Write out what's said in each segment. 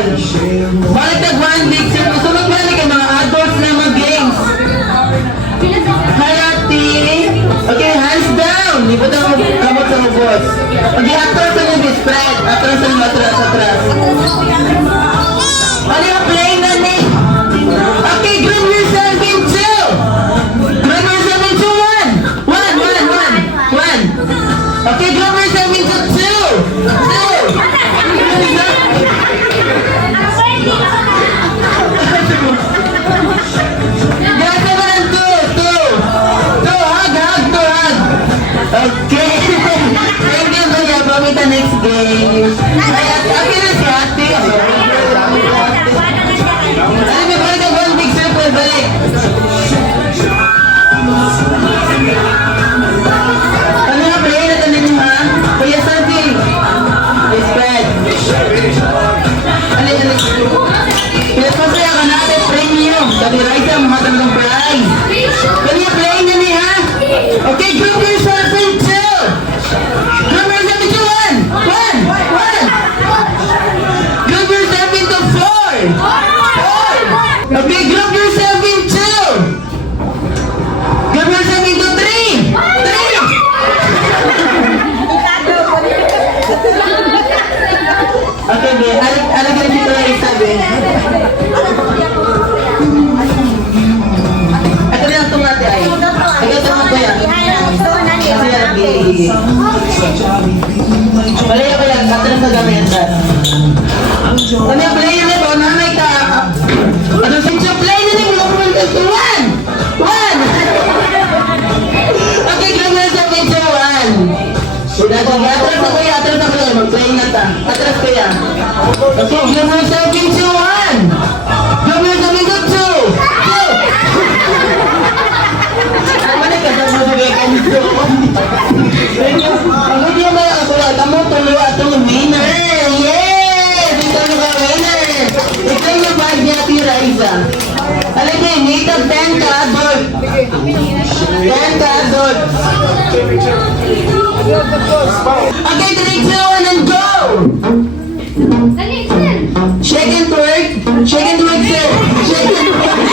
ball. Balik na one big circle. Sunod balik ang mga adults na mag-games. Karate. Okay, hands down. Libot ang kamot sa ubos. Okay, atras ang ubis. Spread. Atras ang atras. Ano yung play na ni? Okay, group yourself in two. Group yourself into one. One. Okay, group yourself into two. Okay. Thank you, Kuya. Pamit ang next game. Okay na si Ate. Alam mo, balik ang one big circle. Balik. Ano na play na tanin mo, ha? Kuya Santi. Spread. Alin. Pinapasaya ka natin premium. Sabi Raisa, mamatang ng prize. Kuya, play na ni, ha? Okay, group yourself in two. Group yourself into one. Group yourself into four. Okay, group yourself in two. Group yourself into three. Okay, be. Alag na dito na isabi. Ito rin ang tumati ay. Ito ang kuya. Balaya ba yan? Katras na gamit. Ano yung play na ito? Nanay ka. Ano since yung play na ito? One! Okay, group yourself into one. Atras na kuya. Mag-play na ta. Atras kuya. Okay, group yourself into one. Group yourself into two. Ano ka sa mabigay ka nito? Ang hindi mo ako lang, kamu tulo atong winner! Yes! Ikaw yung winner! Ikaw yung bag niya, Tira Isa. Alagay, native 10 ka adult. 10 ka adult. Okay, 3, 2, 1, and go! Shake and twerk, sir. Shake and twerk.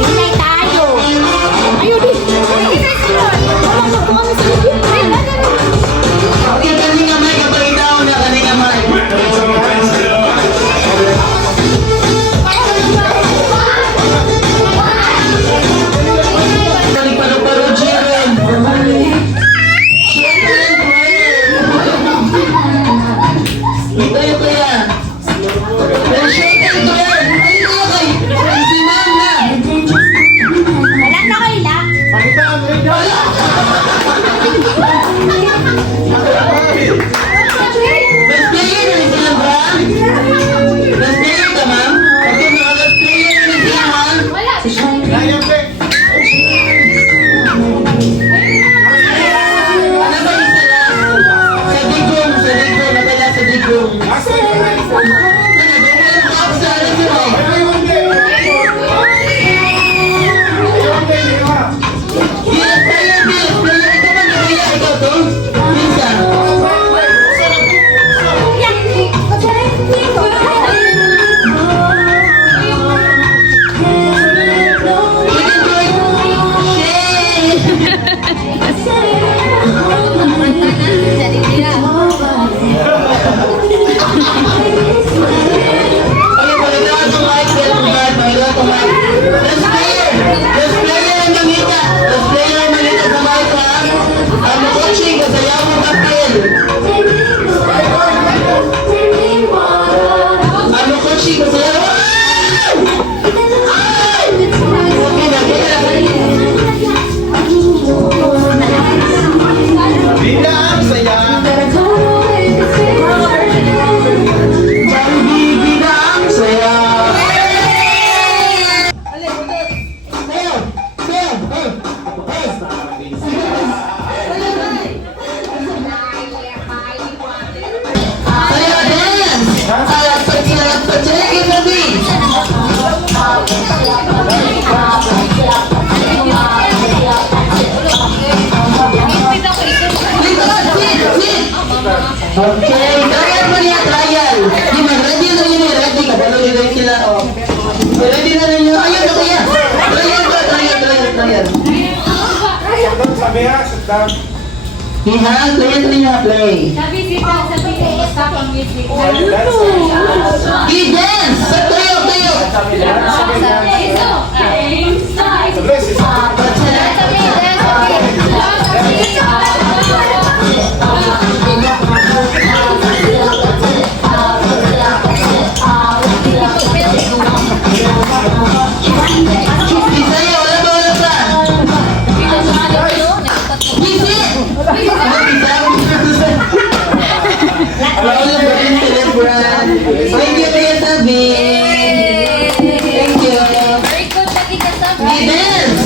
Hintay tayo. Ayaw di. Okay, trial mo niya, trial. Di mag-ready na yun, ready ka. Balo yun rin sila, oh. Ready na rin yun. Ayun, ito yan. Trial ba? Trial. Sabi ha, sit down. Ihang, trial niya, play. Sabi stop ang music. I-dance! Tayo. Sabi Isayo, wala ba? Visit! Thank you, Kuya Sabi. Thank you. Very good lagi ka sa I-dance!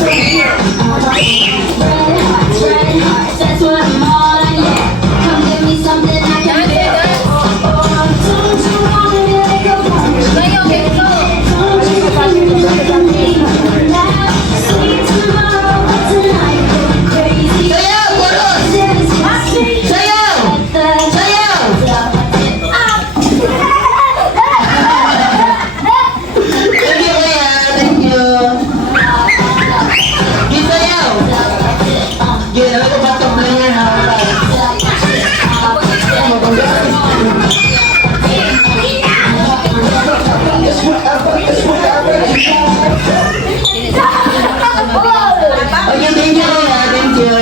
Sayaw, Boros! Sayaw! Sayaw! Thank you, Kuya. Thank you. Isayaw! Yun, alam ko ba ito player ha? Okay, thank you, Kuya. Thank you.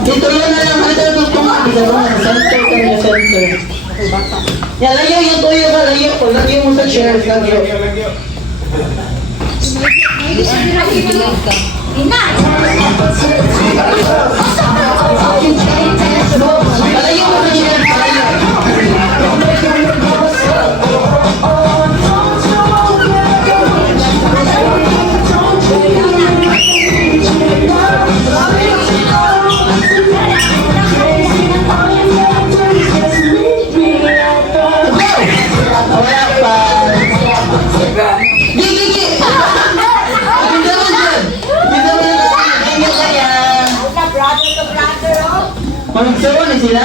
Dito yun na lang. Ito yung gusto mo. Dito mo. Center ka niya, center. Yan, lagyo yung tuyo ka. Lagyo ko. Lagyo mo sa chairs. Lagyo. Lagyo mo sa chairs. Lagyo. Wala pa. Gigi! Ang naman dyan. Bisa mo na lang. Thank you, Kuya. Pamagsawa na sila?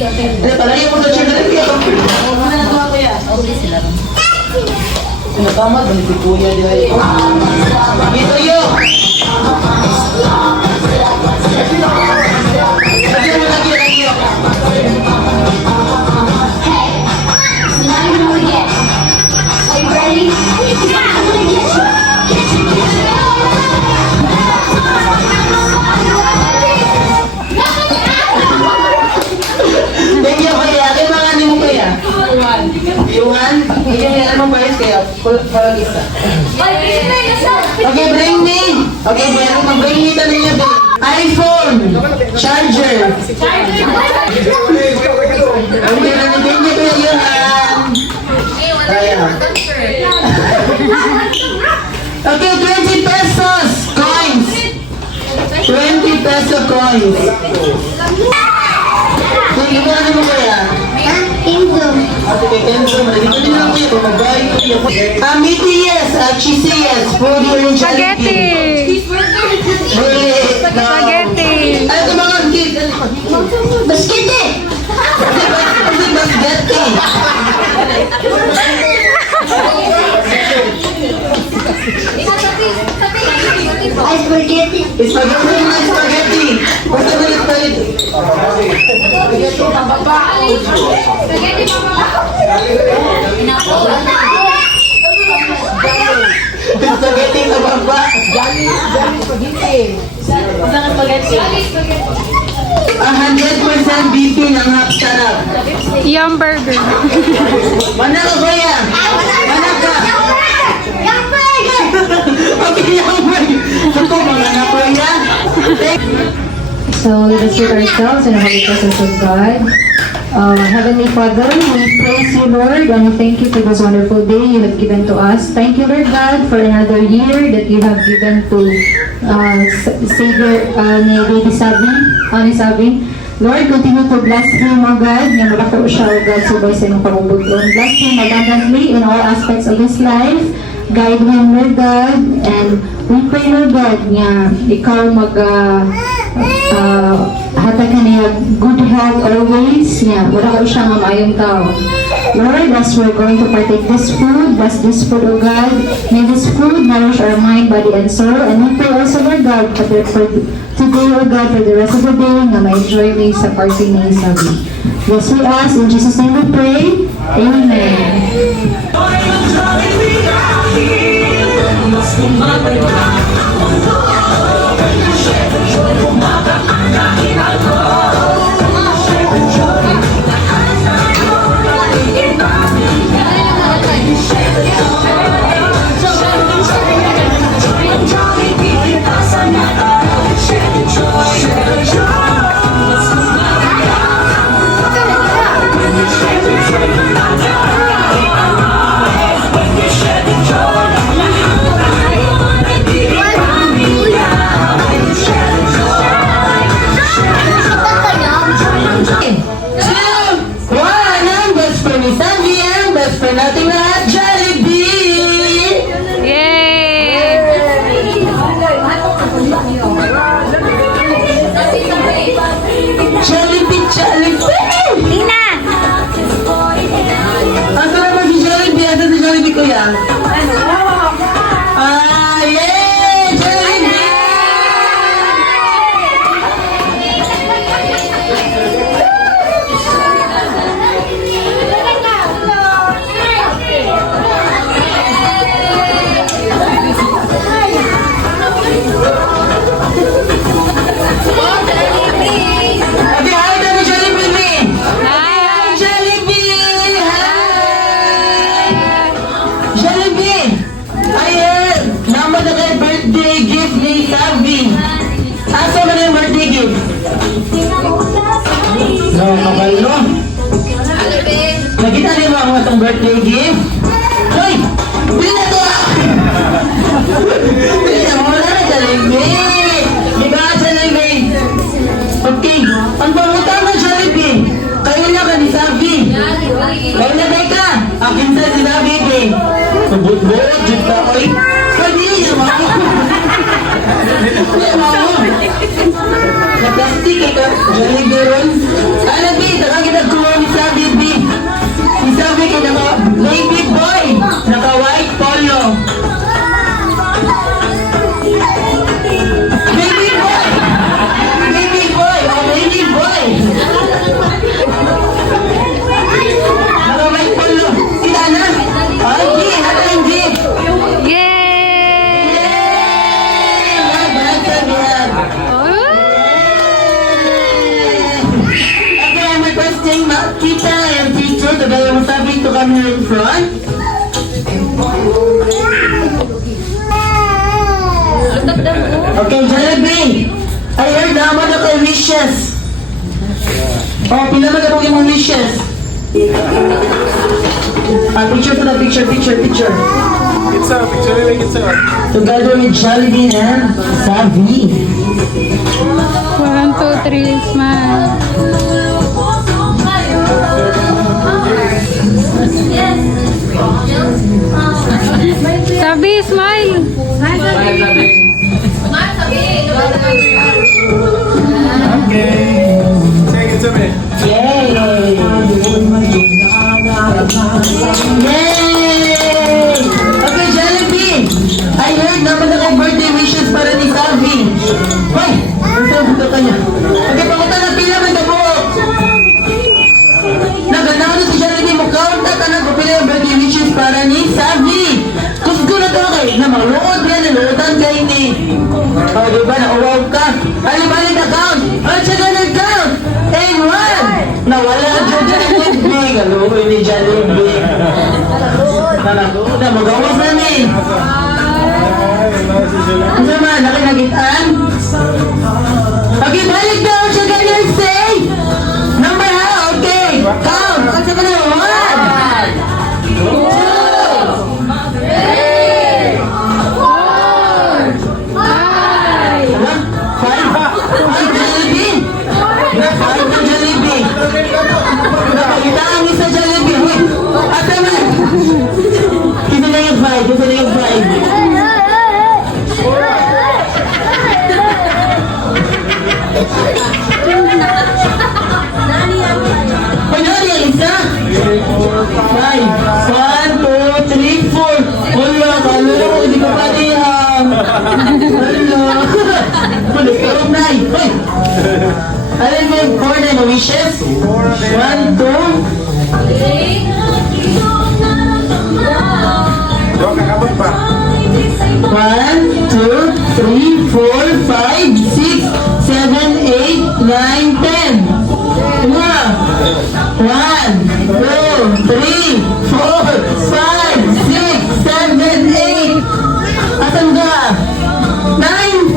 Ano, palagay mo sa children. Ano na ito, Kuya? Sinatamat, balik si Kuya dito. Dito yun! Lagyo. Thank you, Kuya. Kaya mga ano mo, Kuya? Yuhan? Ayun, yan naman bayas kaya. Parang isa. Okay, bring me. Okay, bring me tayo niya, babe. iPhone. Charger. Okay, nandito niya, Kuya Yuhan. Ayan. Okay, 20 pesos. Coins. 20 peso coins. Sige, kung ano mo, Kuya? Ate kay Kenzo, malagito din lang kuya, kung mag-buy kuya. BTS, Chisiyas, food yung Spaghetti! Spaghetti! Ay, ito mga kid. Baskete! Kasi baskete. Spaghetti na spaghetti. Basta palit-palit. Spaghetti na baba. Ang 100% beef ng half sarap. Yum burger. Mana ka kuya? Mana ka? Okay, yung Ako, mga na kuya. So let us put ourselves in the holy presence of God. Heavenly Father, we praise you, Lord, and we thank you for this wonderful day you have given to us. Thank you, Lord God, for another year that you have given to Savior ni Baby Sabi. Lord, continue to bless him, O God, nga malako siya, O God, subay sa iyong pagbubutlon. Bless him abundantly in all aspects of his life. Guide him, Lord God, and we pray, Lord God, nga ikaw hatag ka niya have good health always. Yeah, wala ko siya mamayong tao. Lord, as we're going to partake this food, bless this food, O God. May this food nourish our mind, body, and soul. And we pray also, Lord God, for today, O God, for the rest of the day, na ma-enjoy me sa party ni Isabi. Yes, we ask. In Jesus' name we pray. Amen. Nating lahat, Jollibee! Yay! Jollibee, Jollibee! Tina! Asa naman si Jollibee? Asa si Jollibee, kuya? Ah, yay! Jollibee! Ate, hi kami Jollibee, me! Hi, Jollibee! Hi! Jollibee! Ayan! Naman na kayo birthday gift ni Sabi. Asa mo na yung birthday gift? No, kabalo. Nakita niyo ba ang atong birthday gift? Hoy! Bili na to! Bili na mo na, Jollibee! Diba, Jollibee? Okay, ang pangutang na Jollibee, kayo na ka ni Sabi. Kayo na kayo ka. Akin sa si Sabi, be. Subot-bot, jud ka, oy. Pwede niya, mamo. Kuya, mamo. Nag-plastic, ka. Jollibee ron. Ano, be, takang kita kuha ni Sabi, be. Si Sabi, kaya naka-baby boy. Naka-white polo. Baby boy! Baby boy! Oh, baby boy! Naka-white polo. Kita na? Ay, di. Hata hindi. Yay! Okay, I'm requesting Kita and teacher together with Sabi to come here in front. Okay, Jollibee. I heard na mo na kay wishes. Oh, pila mo na yung mga wishes. Picture to the picture. It's up. Picture like it's up. Together with Jollibee and Sabi. 1, 2, 3, smile. Sabi, smile. Okay. Take it to me. Yay! Yay! Okay, Jollibee! I heard naman na kay birthday wishes para ni Sabi. Hoy! Ito ka niya. Okay, pakunta na pila man na buhok. Naganaw na si Jollibee mo. Count na ka na kung pila yung birthday wishes para ni Sabi. Kusgo na to kay na maluod yan. Naluodan kay ni. O, diba? Nauwaw ka. Alibalik na count. O, tsaka nag-count. And 1. Nawala ang Jollibee. Galuhoy ni Jollibee. Nanagood na. Magawas na ni. Ang sama, nakinagitan? Okay, balik daw siya ganyan, say! Number ha? Okay. Count. Ang sama na. 1. Hey! Alam mo yung 4 na wishes? 1, 2, Dok, kakabot pa. 1, 2, 3, 4, 5, 6, 7, 8, 9, 10. Uma. 1, 2, 3, 4, 5, 6, 7, 8. Asan ka? 9.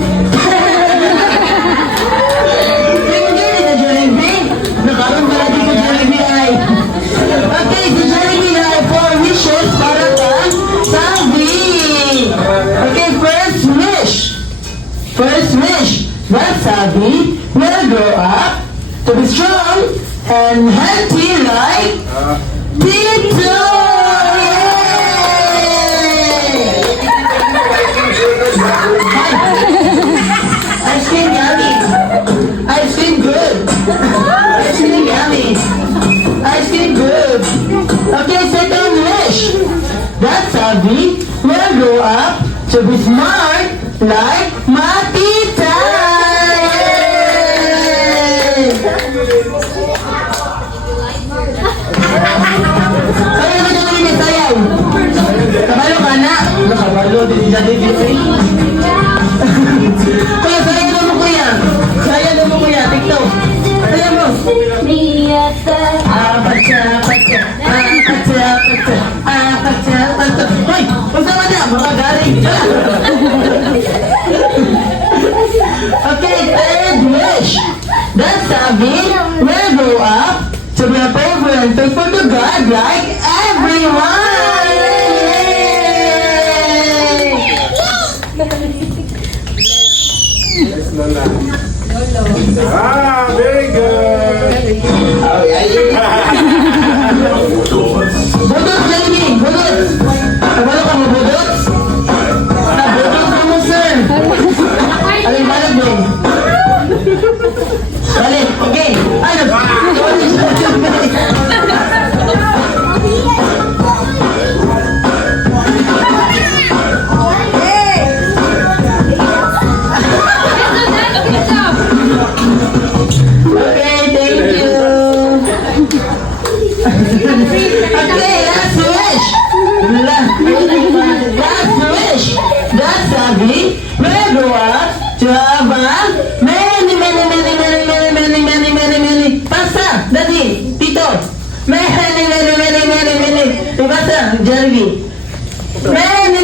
Hindi na Jollibee. Nakaroon ka lagi ko Jollibee ay. Okay, si Jollibee na ay 4 wishes para kang Sabi. Okay, first wish. First wish. That Sabi will grow up to be strong and healthy like Tito. Ice cream yummy. Ice cream good. Ice cream yummy. Ice cream good. Okay, second wish. That Sabi will grow up to be smart like Matita. Kaya na naman yung sayaw. Kabalo ka na. Nakabalo din si Jollibee. Kuya, sayaw na mo kuya. Sayaw na mo kuya. TikTok. Sayaw mo. Hoy! Huwag naman na! Makagaling! Okay, third wish. That Sabi will grow up to be a faithful and faithful to God like everyone! Lola. Ah, very good. Budot, Jollibee! Budot! Kabalo ka mo, budot? Budot ka mo, sir! Aling balad mo? Balik, okay. Ano? Okay, thank you. Okay, last wish. Last wish. That Sabi will grow up to have many. Pasta, Daddy, Tito. Many. Pasta, Jollibee. Many.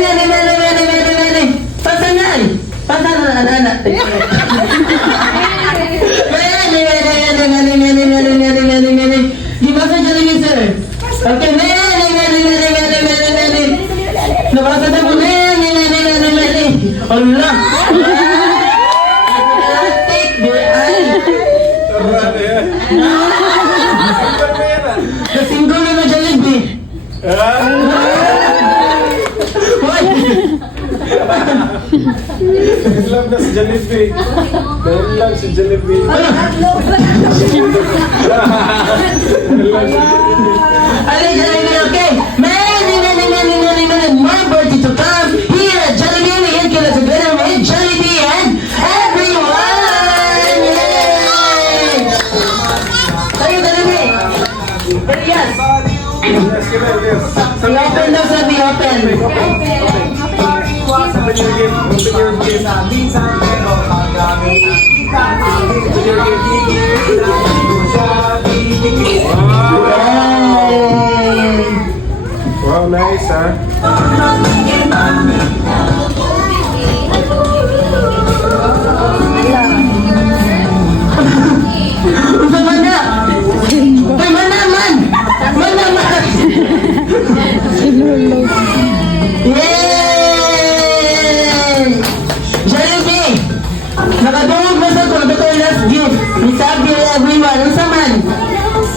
Pasta na. Pasta na, anak. Many. Di ba sa Jollibee, sir? Okay, many. Nabasa na po, many. Allah. Take the eye. Kasinggo na Jollibee. Hoy! Love na si Jollibee. Love si Jollibee. Alay, Jollibee, okay? Many more birthday to come here at Jollibee. We can get together with Jollibee and everyone! Yay! Tayo, Jollibee! Yes! Yes, give it, yes. Say open daw, sabi, open. Open your gift. Open your gift. Yay! Wow, nice, huh? Usa man na! Uy, manaman! Yay! Jollibee! Nakadungog na sa to. Ito yung last gift. Ni Sabi everyone. Ang saman.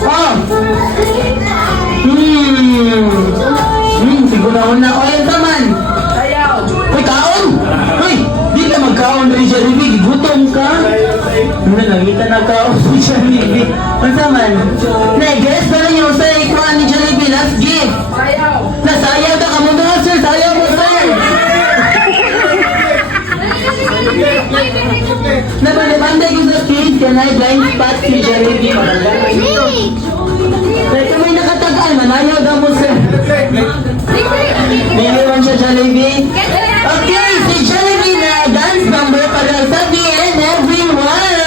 Oh! Siguro na. O, yung saman. Uy, kaon! Uy! Di ka magkaon rin Jollibee. Gutom ka. Nangita na kaon si Jollibee. Ang saman. Neguess pa rin yung sa ikuan ni Jollibee. Last gift. Nasayaw ka mo doon, sir. Sayaw mo, sir. Nabanday ko sa the kids, can I blind spot si Jollibee? Kaya may nakatagaan, manayaw daw mo sir. May iwan siya Jollibee. Okay, si Jollibee na dance number para sabihin everyone!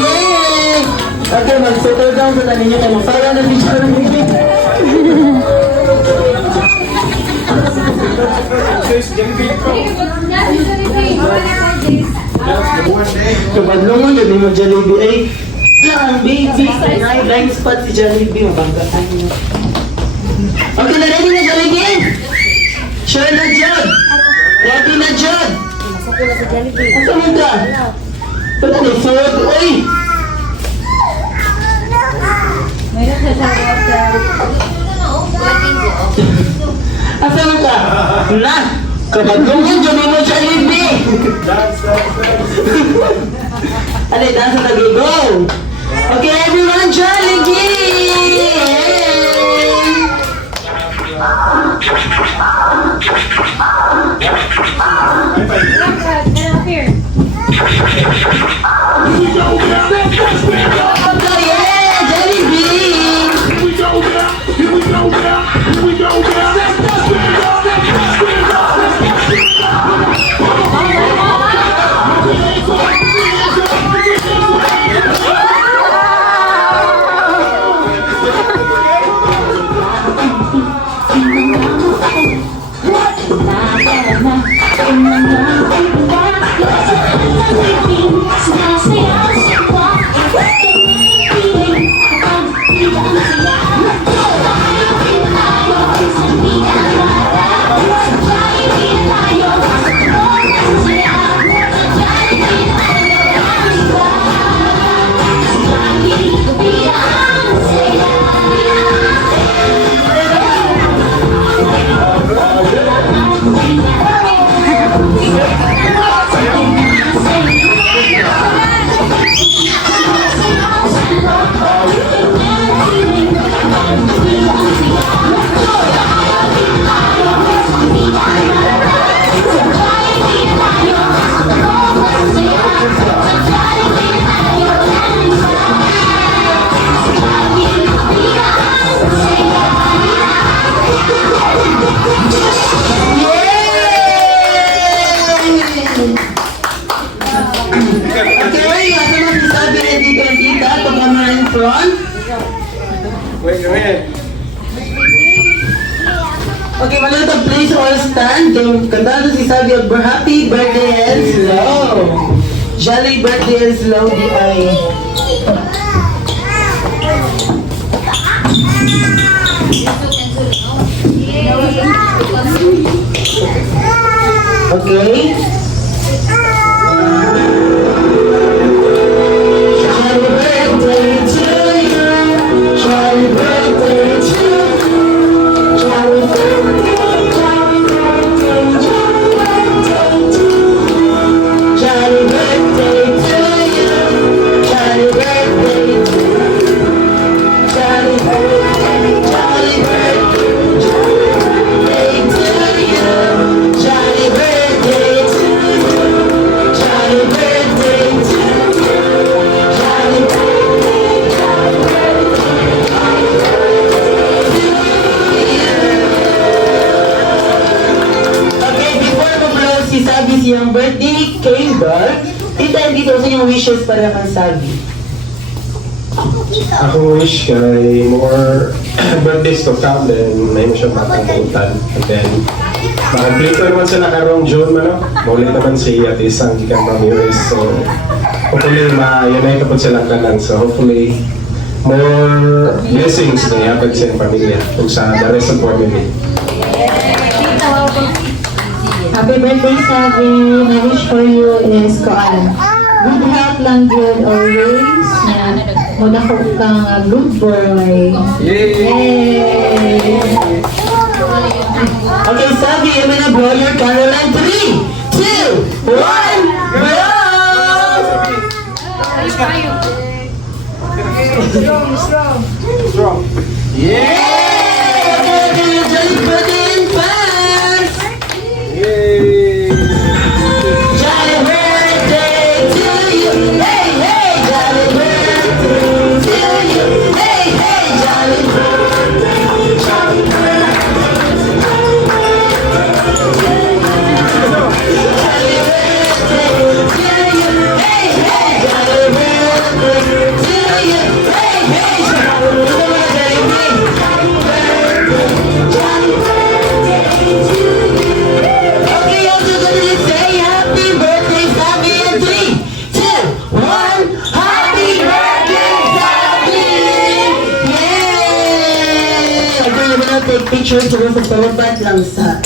Yay! Okay, mag-settle down sa tanin niyo kayo. Para na si Jollibee. Kabadlungan yun, di mo Jollibee ay lang, baby. Ay, blind spot si Jollibee. Mabanggaan niyo. Okay, na ready na Jollibee? Sure na, Jod? Ready na, Jod? Asa mo ka? Pala ni Ford, uy! Asa mo ka? Na! Kabadlungan yun, di mo Jollibee. Alay, dance na go! Okay, everyone, Jollibee! Oh yeah, Jollibee! Okay, asa mo sabi na dito ang tita? Pag-camera in front? Wait. Okay, mga ito, please all stand. Kantado si Sabi of happy birthday and slow. Jolly birthday and slow di ay. Okay. Jolly birthday to you. Jolly birthday to you. Jolly birthday, jolly birthday, jolly birthday to you. Jolly birthday to you. Jolly birthday to you. Jolly birthday, jolly birthday, jolly birthday to you. Jolly birthday to you. Jolly birthday to you. Jolly birthday, jolly Okay, before ko blow si Sabi siyang birthday came back, tita, dito sa inyong wishes para kang Sabi. Ako wish kay more birthdays to come, then may mo siya matangkutan. And then, makaklito naman sila karong June, ano? Maulit naman si Atis ang gikan Ramirez. So, hopefully, ma-unite na po silang kanan. So, hopefully, more blessings na ihatag sa iyong pamilya kung sa the rest of family. Happy birthday, Sabi. My wish for you is good health lang good always. Muna ko kang good boy. Yay! Okay, Sabi, I'm gonna blow your candle in 3, 2, 1, blow! Strong. Yeah! Okay, Jolly birthday in fast! Yay! Jolly birthday to you! Hey! take picture siguro sa palabad lang sa